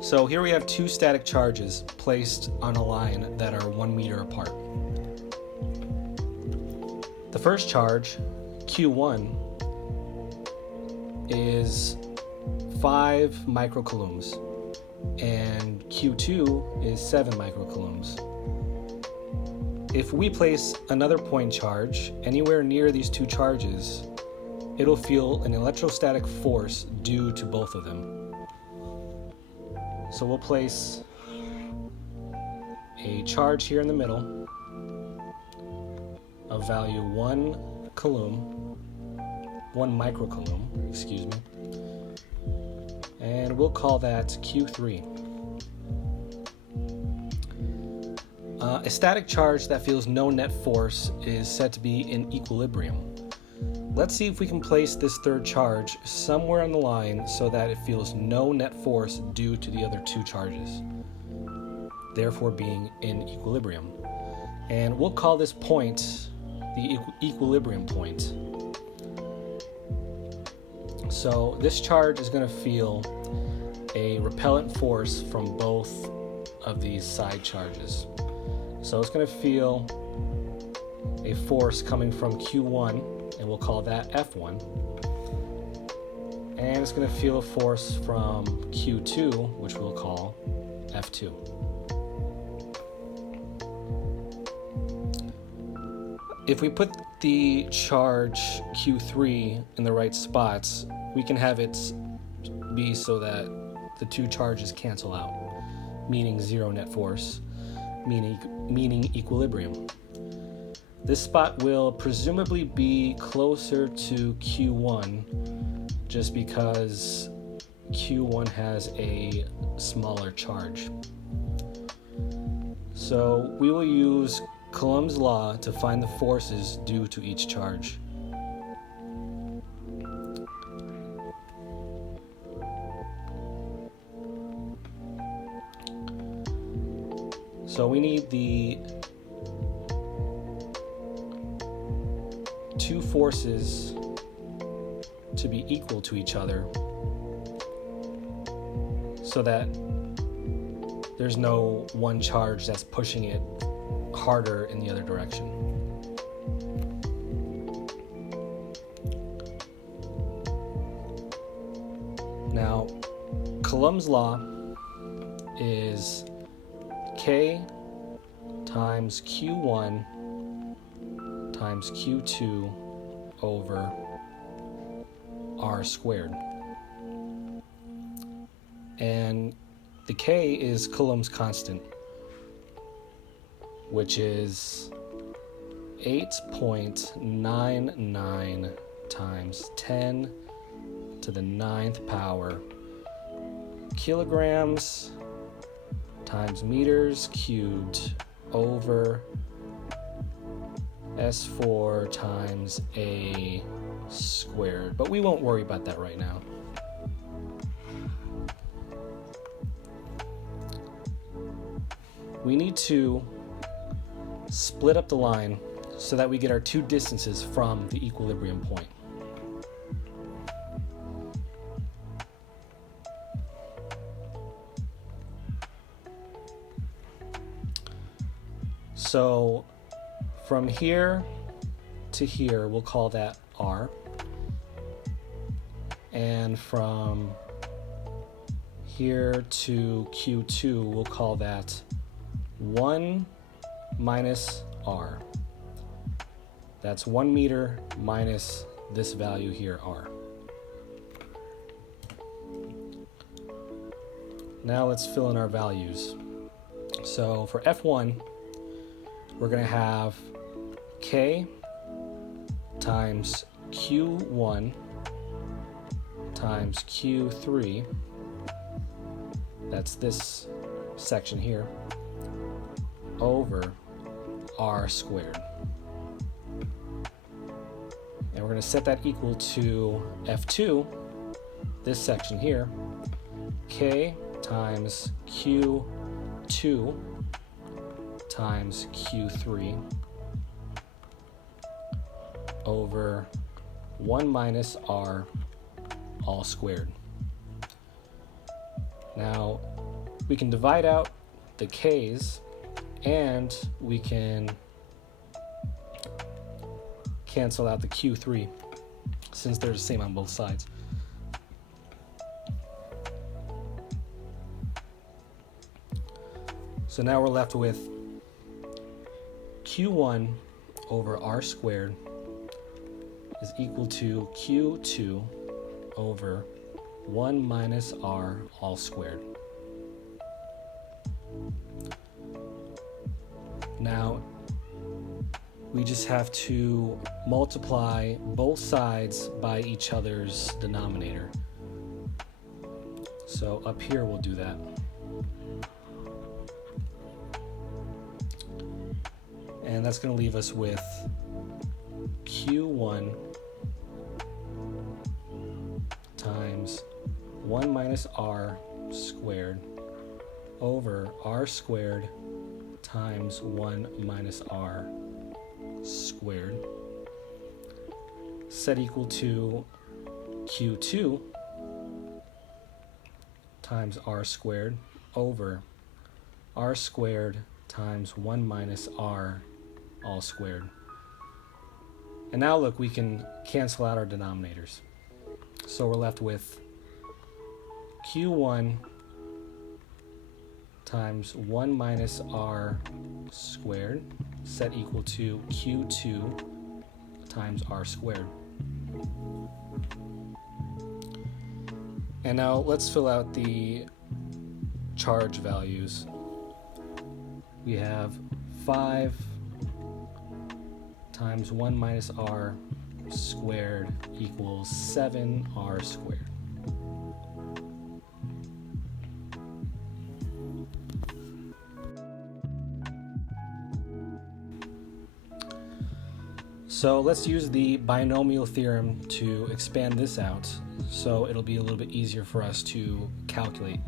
So here we have two static charges placed on a line that are 1 meter apart. The first charge, Q1, is 5 microcoulombs, and Q2 is 7 microcoulombs. If we place another point charge anywhere near these two charges, it'll feel an electrostatic force due to both of them. So we'll place a charge here in the middle of value 1 microcoulomb, excuse me, and we'll call that Q3. A static charge that feels no net force is said to be in equilibrium. Let's see if we can place this third charge somewhere on the line so that it feels no net force due to the other two charges, therefore being in equilibrium. And we'll call this point the equilibrium point. So this charge is going to feel a repellent force from both of these side charges. So it's going to feel a force coming from Q1, and we'll call that F1. And it's going to feel a force from Q2, which we'll call F2. If we put the charge Q3 in the right spots, we can have it be so that the two charges cancel out, meaning zero net force, meaning equilibrium. This spot will presumably be closer to Q1 just because Q1 has a smaller charge. So we will use Coulomb's law to find the forces due to each charge. So we need the two forces to be equal to each other so that there's no one charge that's pushing it harder in the other direction. Now, Coulomb's law is K times Q1 times Q2 over R squared. And the K is Coulomb's constant, which is 8.99 times 10 to the 9th power kilograms times meters cubed over S4 times A squared. But we won't worry about that right now. We need to split up the line so that we get our two distances from the equilibrium point. So from here to here, we'll call that R. And from here to Q2, we'll call that 1 minus R. That's 1 meter minus this value here, R. Now let's fill in our values. So for F1, we're going to have K times Q1 times Q3, that's this section here, over R squared. And we're going to set that equal to F2, this section here, K times Q2 times Q3 over 1 minus R all squared. Now, we can divide out the k's, and we can cancel out the q3 since they're the same on both sides. So now we're left with q1 over r squared is equal to q2 over 1 minus r all squared. Now we just have to multiply both sides by each other's denominator. So up here we'll do that. And that's going to leave us with q1 times 1 minus r squared over r squared times 1 minus r squared set equal to q2 times r squared over r squared times 1 minus r all squared. And now look, we can cancel out our denominators. So we're left with q1 times 1 minus r squared set equal to q2 times r squared. And now let's fill out the charge values. We have 5 times 1 minus r squared equals 7r squared. So let's use the binomial theorem to expand this out so it'll be a little bit easier for us to calculate.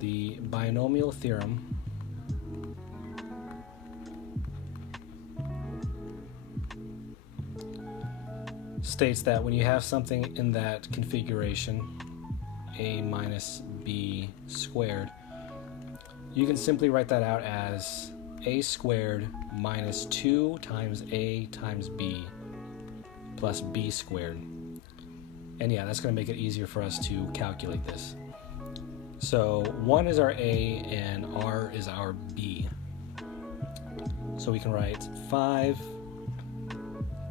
The binomial theorem states that when you have something in that configuration, a minus b squared, you can simply write that out as a squared minus 2 times a times b plus b squared. And yeah, that's going to make it easier for us to calculate this. So 1 is our a and r is our b. So we can write 5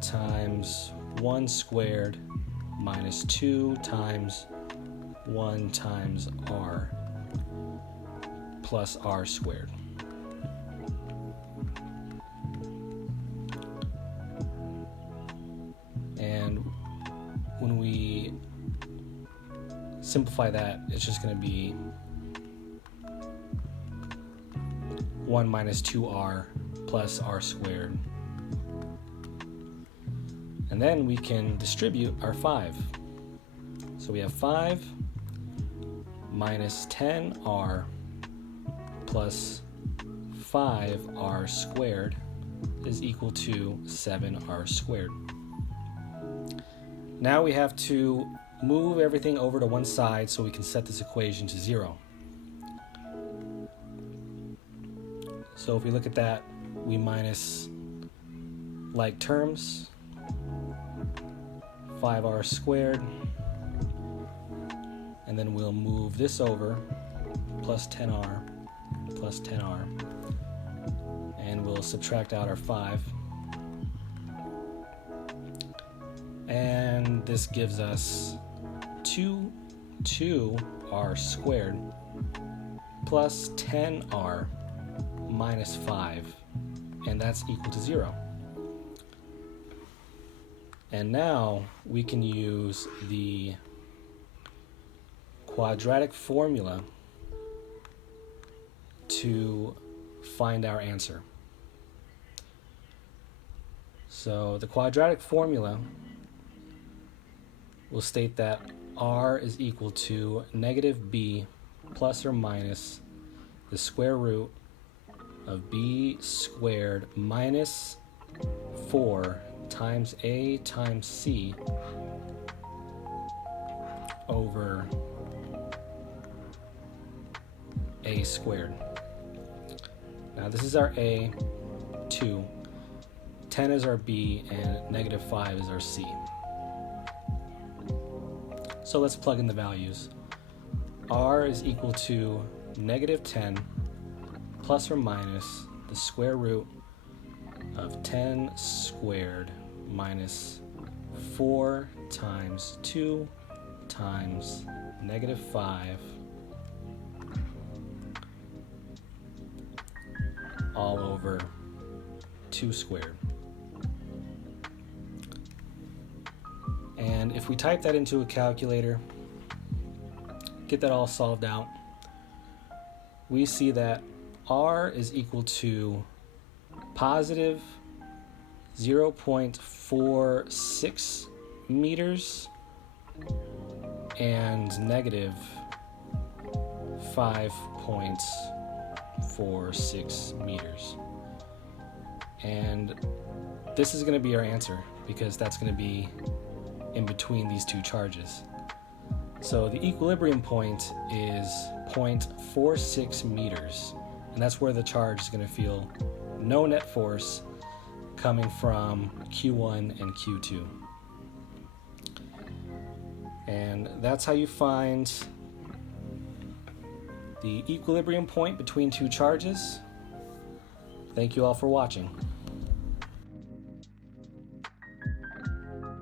times 1 squared minus 2 times 1 times r plus r squared. And when we simplify that, it's just going to be 1 minus 2r plus r squared. And then we can distribute our 5. So we have 5 minus 10r plus 5r squared is equal to 7r squared. Now we have to move everything over to one side so we can set this equation to 0. So if we look at that, we minus like terms, 5r squared, and then we'll move this over, plus 10r, and we'll subtract out our 5. And this gives us 2r squared plus 10r minus 5, and that's equal to 0. And now we can use the quadratic formula to find our answer. So the quadratic formula will state that r is equal to negative b plus or minus the square root of b squared minus 4 times a times c over a squared. Now this is our A, 2, 10 is our B, and negative 5 is our C. So let's plug in the values. R is equal to negative 10 plus or minus the square root of 10 squared minus 4 times 2 times negative 5 all over 2 squared. And if we type that into a calculator, get that all solved out, we see that R is equal to positive 0.46 meters and negative 5.46 meters. And this is going to be our answer because that's going to be in between these two charges. So the equilibrium point is 0.46 meters, and that's where the charge is going to feel no net force coming from Q1 and Q2. And that's how you find the equilibrium point between two charges. Thank you all for watching.